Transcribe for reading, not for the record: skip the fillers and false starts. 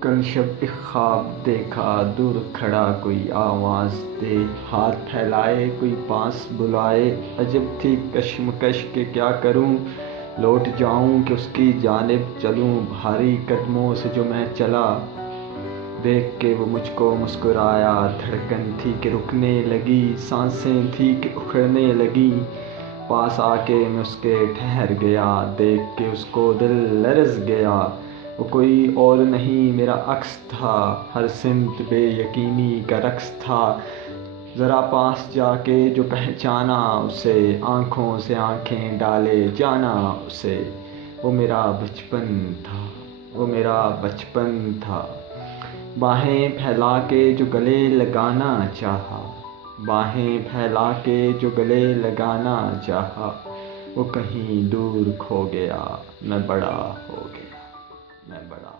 کل شب ایک خواب دیکھا، دور کھڑا کوئی آواز دے، ہاتھ پھیلائے کوئی پاس بلائے، عجب تھی کشمکش کہ کیا کروں، لوٹ جاؤں کہ اس کی جانب چلوں، بھاری قدموں سے جو میں چلا، دیکھ کے وہ مجھ کو مسکرایا، دھڑکن تھی کہ رکنے لگی، سانسیں تھی کہ اکھڑنے لگی، پاس آ کے میں اس کے ٹھہر گیا، دیکھ کے اس کو دل لرز گیا، وہ کوئی اور نہیں میرا عکس تھا، ہر سمت بے یقینی کا رقص تھا، ذرا پاس جا کے جو پہچانا اسے، آنکھوں سے آنکھیں ڈالے جانا اسے، وہ میرا بچپن تھا، وہ میرا بچپن تھا، باہیں پھیلا کے جو گلے لگانا چاہا، باہیں پھیلا کے جو گلے لگانا چاہا، وہ کہیں دور کھو گیا، میں بڑا ہو گیا، میں بڑا